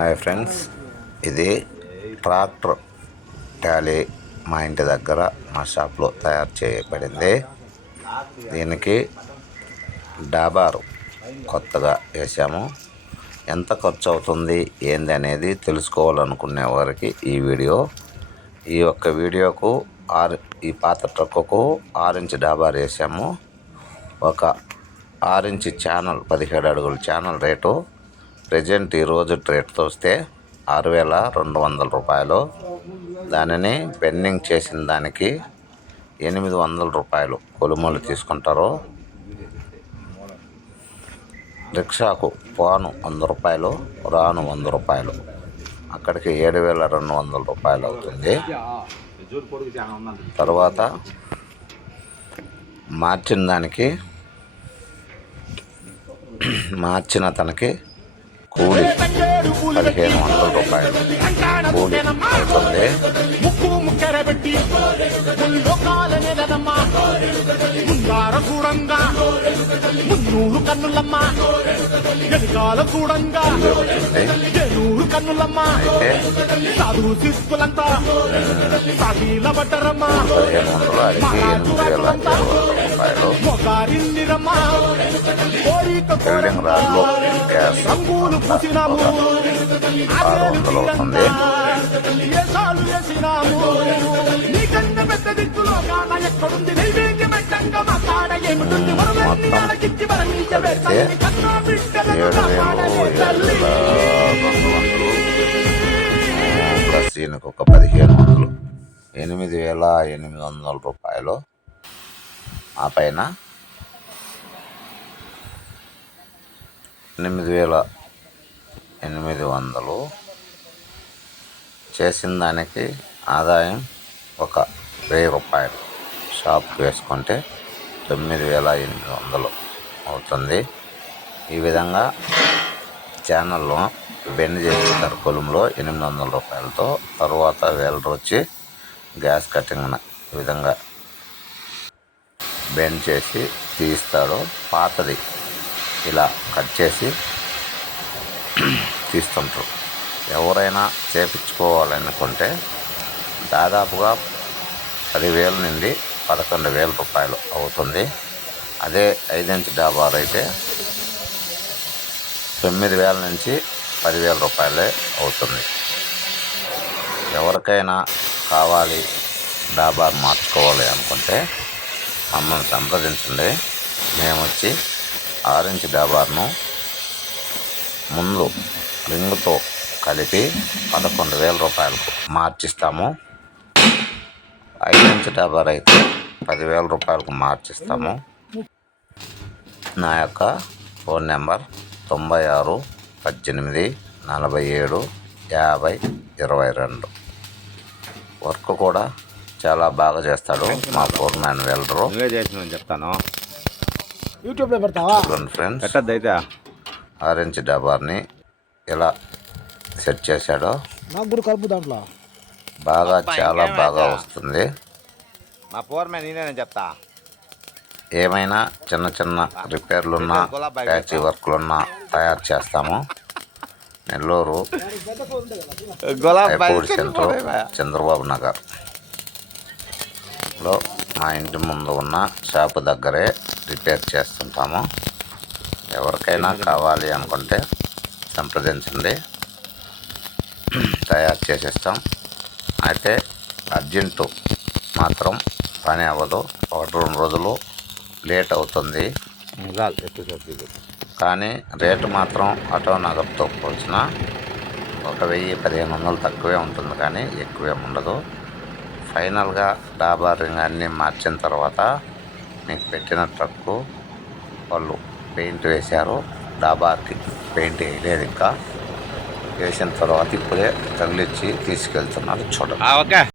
Hi friends, ఇది tractor trolley మా ఇంటి దగ్గర మా షాప్లో తయారు చేయబడింది. దీనికి డాబారు కొత్తగా వేసాము. ఎంత ఖర్చు అవుతుంది ఏంది అనేది తెలుసుకోవాలనుకునే వారికి ఈ వీడియో. ఈ ఒక్క వీడియోకు ఈ పాత ట్రక్కుకు 6 ఇంచ్ డాబారు వేసాము. ఒక 6 ఇంచ్ ఛానల్ 17 అడుగుల ఛానల్ రేటు ప్రజెంట్ ఈరోజు రేటుతో వస్తే 6,200 రూపాయలు. దానిని బెండింగ్ చేసిన దానికి 800 రూపాయలు కొలుములు తీసుకుంటారు. రిక్షాకు పోను 100 రూపాయలు, రాను 100 రూపాయలు, అక్కడికి 7,200 రూపాయలు అవుతుంది. తర్వాత మార్చిన తనకి కూలి 1,500 రూపాయలు కూలి అవుతుంది. బిల్డింగ్ రాడ్లో గ్యాస్ 600 అవుతుంది. ప్లస్ ఈయనకు ఒక 1,500, 8,800 రూపాయలు. ఆ పైన 8,800 చేసిన దానికి ఆదాయం ఒక 1,000 రూపాయలు. షాప్కి వేసుకుంటే 9,800 అవుతుంది. ఈ విధంగా ఛానల్లో బెండ్ చేస్తారు కొలుములో 800 రూపాయలతో. తర్వాత వెల్డర్ వచ్చి గ్యాస్ కటింగ్ ఈ విధంగా బెండ్ చేసి తీస్తాడు. పాతది ఇలా కట్ చేసి తీస్తుంటారు. ఎవరైనా చేపించుకోవాలనుకుంటే దాదాపుగా 10,000 నుండి 11,000 రూపాయలు అవుతుంది. అదే 5 ఇంచ్ డాబార్ అయితే 9,000 నుంచి 10,000 రూపాయలే అవుతుంది. ఎవరికైనా కావాలి డాబార్ మార్చుకోవాలి అనుకుంటే మమ్మల్ని సంప్రదించండి. మేము వచ్చి 6 ఇంచ్ డాబార్ను ముందు రింగుతో కలిపి 11,000 రూపాయలకు మార్చిస్తాము. 5 ఇంచ్ డాబార్ అయితే 10,000 రూపాయలకు మార్చిస్తాము. నా యొక్క ఫోన్ నెంబర్ 96 18 47 50 22. వర్క్ కూడా చాలా బాగా చేస్తాడు మా ఫోర్మ్యాన్ వెల్డరు. చెప్తాను యూట్యూబ్లో పెడతావా ఫ్రెండ్స్. 6 ఇంచ్ డాబార్ని ఎలా సెట్ చేశాడో దాంట్లో బాగా చాలా బాగా వస్తుంది. మా ఫోర్మ్యాన్ నేనే చెప్తా. ఏమైనా చిన్న చిన్న రిపేర్లున్నా ప్యాచీ వర్క్లున్నా తయారు చేస్తాము. నెల్లూరు ఎయిర్పోర్ట్ సెంటర్ చంద్రబాబు నగర్లో మా ఇంటి ముందు ఉన్న షాపు దగ్గరే రిపేర్ చేస్తుంటాము. ఎవరికైనా కావాలి అనుకుంటే సంప్రదించండి, తయారు చేసేస్తాం. అయితే అర్జెంటు మాత్రం పని అవ్వదు. 1-2 రోజులు లేట్ అవుతుంది. కానీ రేటు మాత్రం ఆటో నగర్తో పోల్చిన 1,000-1,500 తక్కువే ఉంటుంది, కానీ ఎక్కువే ఉండదు. ఫైనల్గా డాబార్ రింగ్ అన్నీ మార్చిన తర్వాత మీకు పెట్టిన ట్రక్కు వాళ్ళు పెయింట్ వేశారు. డాబార్కి పెయింట్ వేయలేదు, ఇంకా వేసిన తర్వాత ఇప్పుడే తగిలిచ్చి తీసుకెళ్తున్నారు. చూడండి.